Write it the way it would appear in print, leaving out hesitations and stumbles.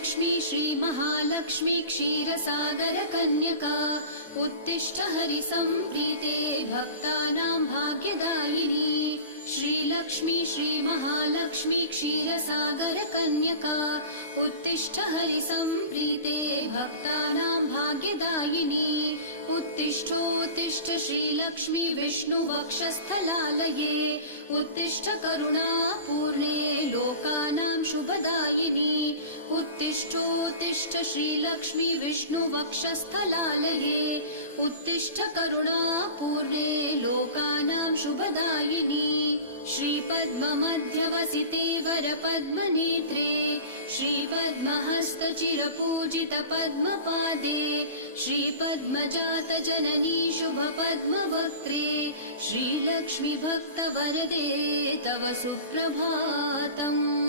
श्रीलक्ष्मी श्रीमहालक्ष्मी क्षीरसागर कन्यका उत्तिष्ठ हरिसम्प्रीते भक्तानां भाग्यदायिनी। श्रीलक्ष्मी श्रीमहालक्ष्मी क्षीरसागर कन्यका उत्तिष्ठ हरिसम्प्रीते भक्तानां भाग्यदायिनी। उत्तिष्ठोत्तिष्ठ श्रीलक्ष्मी विष्णुवक्षस्थलालये उत्तिष्ठ करुणापूर्णे लोकानां शुभदायिनी। उत्तिष्ठोत्तिष्ठ श्रीलक्ष्मी विष्णुवक्षस्थलालये उत्तिष्ठ करुणापूर्णे लोकानां शुभदायिनी। श्रीपद्ममध्यवसिते वरपद्मनेत्रे श्रीपद्महस्तचिरपूजित पद्मपादे श्रीपद्मजात जननी शुभपद्मवक्त्रे श्रीलक्ष्मी भक्तवरदे तव सुप्रभातम्।